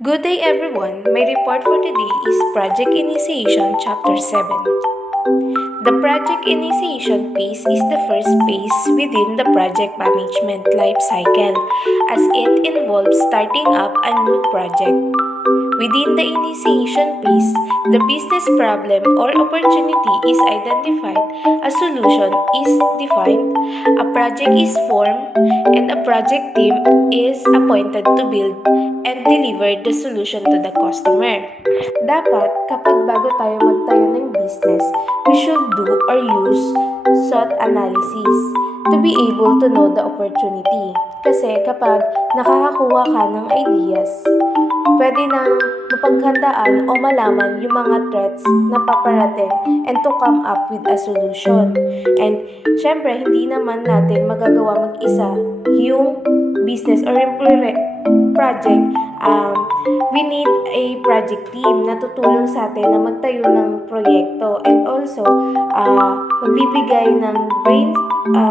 Good day everyone. My report for today is Project Initiation Chapter 7. The project initiation phase is the first phase within the project management life cycle as it involves starting up a new project. Within the initiation phase, the business problem or opportunity is identified, a solution is defined, a project is formed, and a project team is appointed to build and deliver the solution to the customer. Dapat, kapag bago tayo magtayo ng business, we should do or use SWOT analysis to be able to know the opportunity. Kasi kapag nakakakuha ka ng ideas, pwede na mapaghandaan o malaman yung mga threats na paparating and to come up with a solution. And syempre, hindi naman natin magagawa mag-isa yung business or yung project. We need a project team na tutulong sa atin na magtayo ng proyekto and also magbibigay ng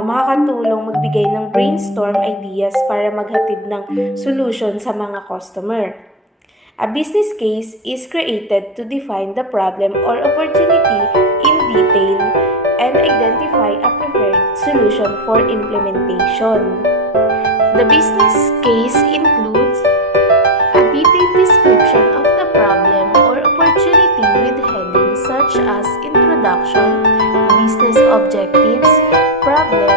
makakatulong magbigay ng brainstorm ideas para maghatid ng solution sa mga customer. A business case is created to define the problem or opportunity in detail and identify a preferred solution for implementation. The business case includes a detailed description of the problem or opportunity with headings such as introduction, business objectives, problem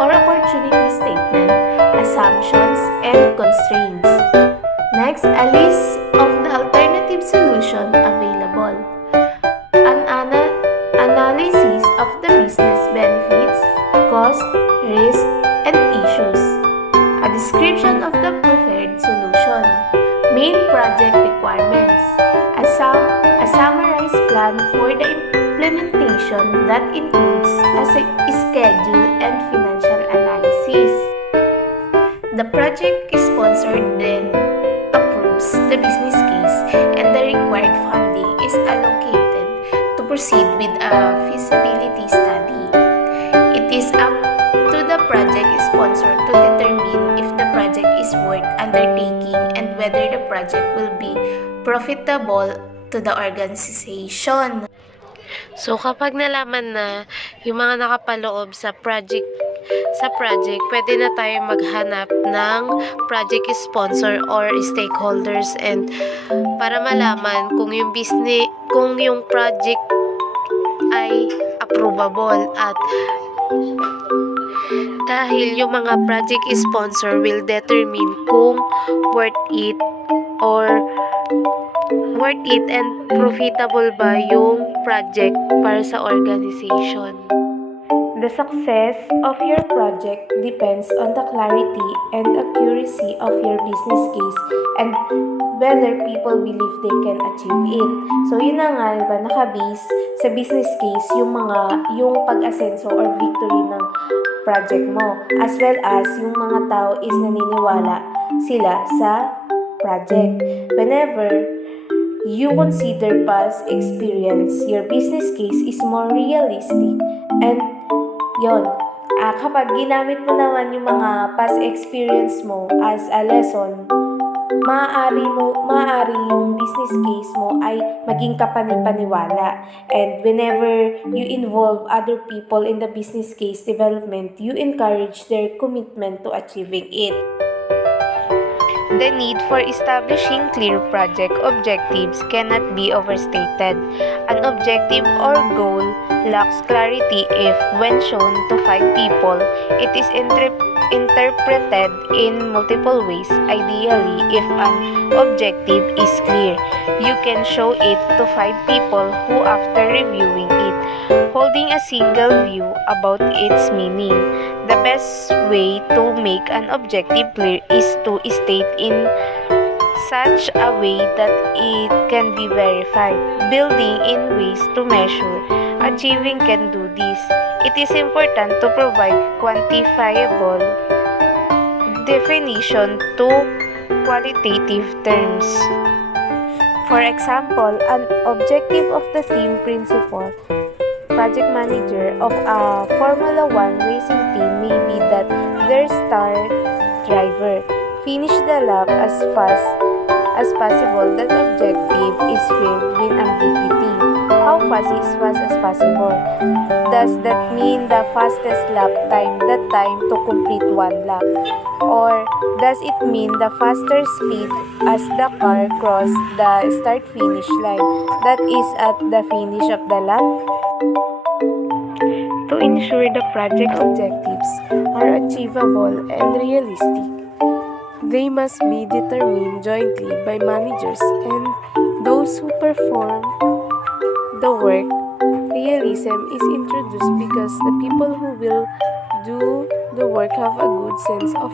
or opportunity statement, assumptions, and constraints. Next, a list of the alternative solution available. An analysis of the business benefits, cost, risk, and issues. A description of the preferred solution. Main project requirements. A summarized plan for the implementation that includes a schedule and financial analysis. The project sponsor then approves the business case and the required funding is allocated to proceed with a feasibility study. It is up to the project sponsor to determine if the project is worth undertaking and whether the project will be profitable to the organization. So kapag nalaman na yung mga nakapaloob sa project, pwede na tayo maghanap ng project sponsor or stakeholders and para malaman kung yung project ay approvable at dahil yung mga project sponsor will determine kung worth it and profitable ba yung project para sa organization. The success of your project depends on the clarity and accuracy of your business case and whether people believe they can achieve it. So yun na nga, diba, nakabase sa business case yung pag-asenso or victory ng project mo as well as yung mga tao is naniniwala sila sa project. Whenever you consider past experience, your business case is more realistic and kapag ginamit mo naman yung mga past experience mo as a lesson, maaari yung business case mo ay maging kapanipaniwala. And whenever you involve other people in the business case development, you encourage their commitment to achieving it. The need for establishing clear project objectives cannot be overstated. An objective or goal lacks clarity if, when shown to 5 people, it is interpreted in multiple ways. Ideally, if an objective is clear, you can show it to 5 people who, after reviewing it, holding a single view about its meaning. The best way to make an objective clear is to state in such a way that it can be verified. Building in ways to measure. Achieving can do this. It is important to provide quantifiable definition to qualitative terms. For example, an objective of the team principal project manager of a Formula 1 racing team may be that their star driver finish the lap as fast as possible that objective is filled with ambiguity. How fast is fast as possible? Does that mean the fastest lap time, the time to complete one lap? Or does it mean the faster speed as the car cross the start-finish line, that is at the finish of the lap? To ensure the project objectives are achievable and realistic, they must be determined jointly by managers and those who perform the work. Realism is introduced because the people who will do the work have a good sense of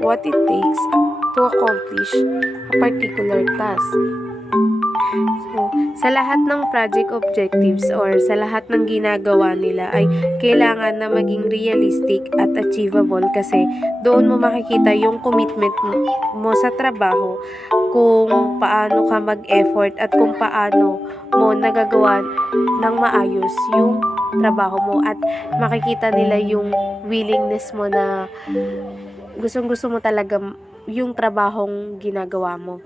what it takes to accomplish a particular task. So, sa lahat ng project objectives or sa lahat ng ginagawa nila ay kailangan na maging realistic at achievable kasi doon mo makikita yung commitment mo sa trabaho, kung paano ka mag-effort at kung paano mo nagagawa ng maayos yung trabaho mo at makikita nila yung willingness mo na gustong-gusto mo talaga yung trabahong ginagawa mo.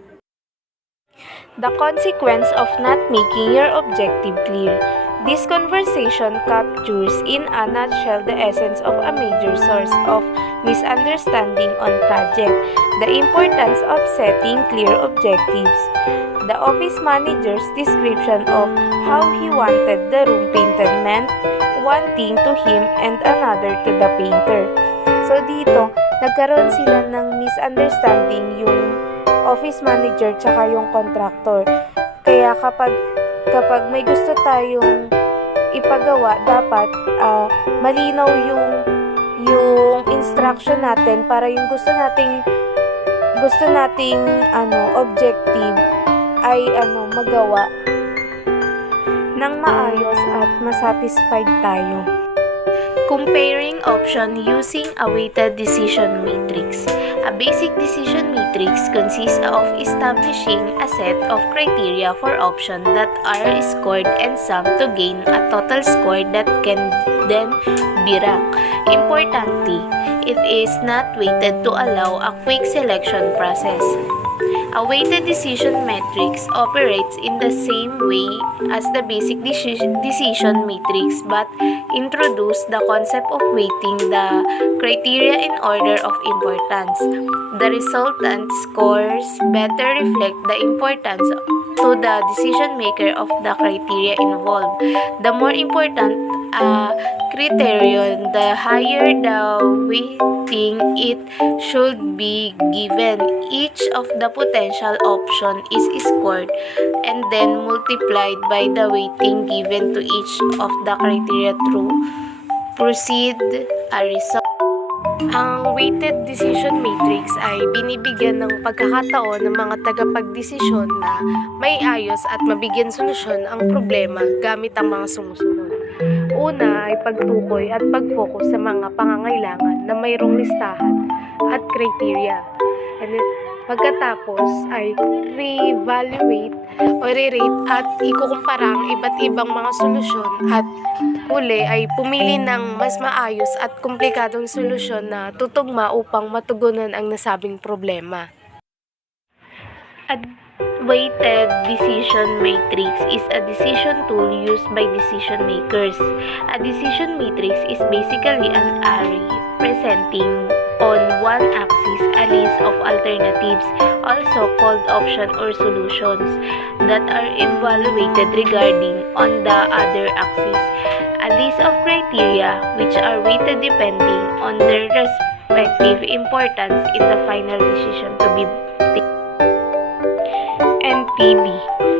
The consequence of not making your objective clear. This conversation captures in a nutshell the essence of a major source of misunderstanding on project, the importance of setting clear objectives, the office manager's description of how he wanted the room painted meant one thing to him and another to the painter. So dito, nagkaroon sila ng misunderstanding yung office manager tsaka yung contractor. Kaya kapag may gusto tayong ipagawa, dapat malinaw yung instruction natin para yung gusto nating objective ay magawa ng maayos at masatisfied tayo. Comparing option using a weighted decision matrix. A basic decision matrix consists of establishing a set of criteria for options that are scored and summed to gain a total score that can then be ranked. Importantly, it is not weighted to allow a quick selection process. A weighted decision matrix operates in the same way as the basic decision matrix but introduce the concept of weighting the criteria in order of importance. The resultant scores better reflect the importance to the decision maker of the criteria involved. The more important criterion, the higher the weighting it should be given. Each of the potential option is scored and then multiplied by the weighting given to each of the criteria to proceed a result. Ang weighted decision matrix ay binibigyan ng pagkakataon ng mga tagapagdesisyon na may ayos at mabigyan solusyon ang problema gamit ang mga sumusunod. Una ay pagtukoy at pag-focus sa mga pangangailangan na mayroong listahan at criteria. And pagkatapos ay re-evaluate o re-rate at ikukumpara ang iba't ibang mga solusyon at huli ay pumili ng mas maayos at komplikadong solusyon na tutugma upang matugunan ang nasabing problema. A weighted decision matrix is a decision tool used by decision makers. A decision matrix is basically an array presenting on one axis a list of alternatives, also called options or solutions, that are evaluated regarding on the other axis. A list of criteria which are weighted depending on their respective importance in the final decision to be taken. NPV.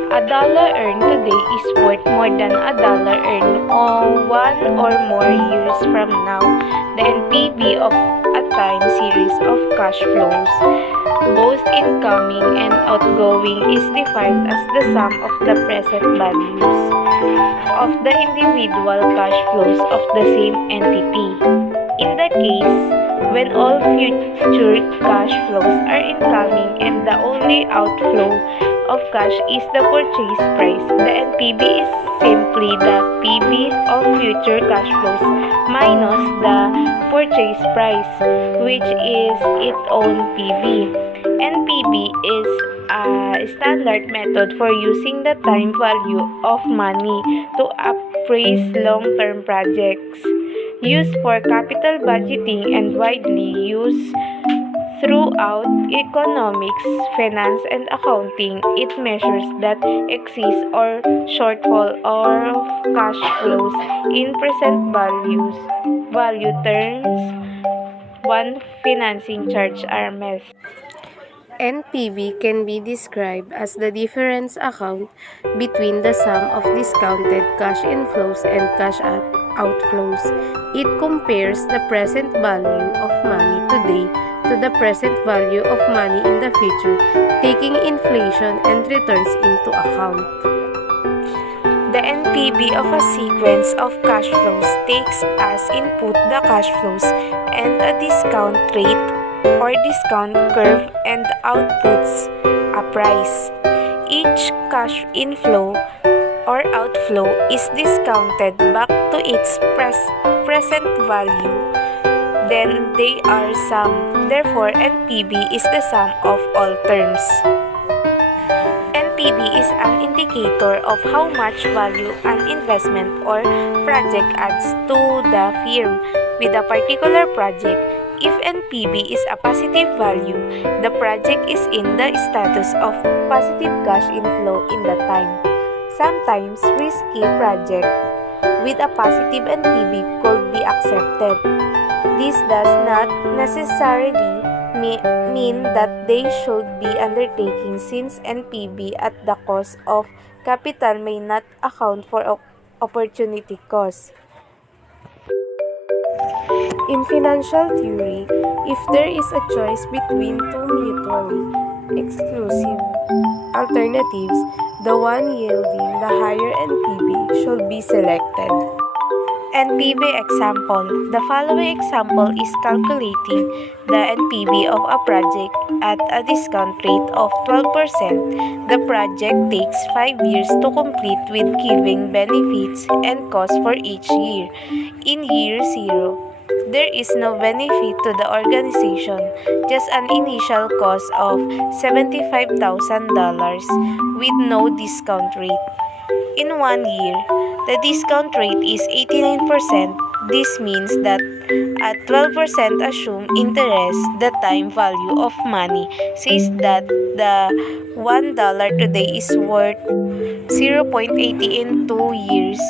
$1 earned today is worth more than $1 earned on 1 or more years from now. The NPV of a time series of cash flows, both incoming and outgoing, is defined as the sum of the present values of the individual cash flows of the same entity. In the case when all future cash flows are incoming and the only outflow of cash is the purchase price, the NPV is simply the PV of future cash flows minus the purchase price, which is its own PV. NPV is a standard method for using the time value of money to appraise long-term projects. Used for capital budgeting and widely used throughout economics, finance, and accounting. It measures that excess or shortfall of cash flows in present value terms. One financing charge are met. NPV can be described as the difference account between the sum of discounted cash inflows and cash outflows. It compares the present value of money today to the present value of money in the future, taking inflation and returns into account. The NPV of a sequence of cash flows takes as input the cash flows and a discount rate or discount curve and outputs a price. Each cash inflow or outflow is discounted back to its present value. Then they are summed. Therefore, NPV is the sum of all terms. NPV is an indicator of how much value an investment or project adds to the firm with a particular project. If NPV is a positive value, the project is in the status of positive cash inflow in the time. Sometimes risky project with a positive NPV could be accepted. This does not necessarily mean that they should be undertaken, since NPV at the cost of capital may not account for opportunity cost. In financial theory, if there is a choice between two mutually exclusive alternatives, the one yielding the higher NPV should be selected. NPV example. The following example is calculating the NPV of a project at a discount rate of 12%. The project takes 5 years to complete with giving benefits and costs for each year. In year 0, there is no benefit to the organization, just an initial cost of $75,000 with no discount rate. In 1 year, the discount rate is 89%. This means that at 12% assumed interest, the time value of money says that the $1 today is worth 0.80 in 2 years.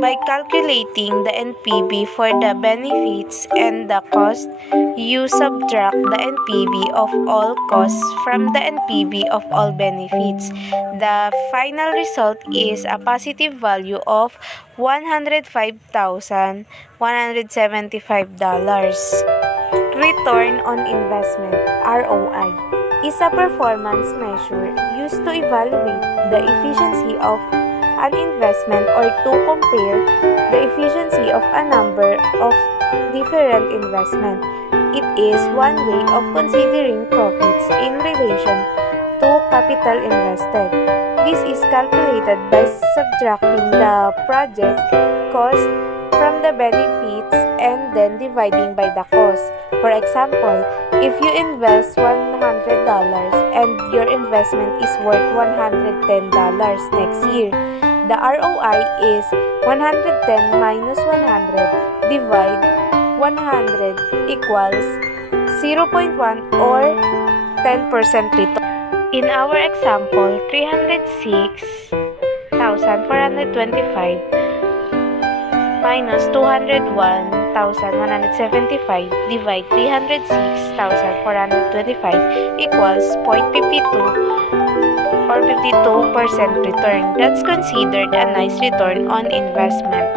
By calculating the NPV for the benefits and the cost, you subtract the NPV of all costs from the NPV of all benefits. The final result is a positive value of $105,175. Return on investment (ROI) is a performance measure used to evaluate the efficiency of an investment or to compare the efficiency of a number of different investments. It is one way of considering profits in relation to capital invested. This is calculated by subtracting the project cost from the benefits and then dividing by the cost. For example, if you invest $100 and your investment is worth $110 next year, the ROI is 110 minus 100 divide 100 equals 0.1 or 10% return. In our example, 306,425 minus 201,175 divide 306,425 equals 0.52 or 52% return. That's considered a nice return on investment.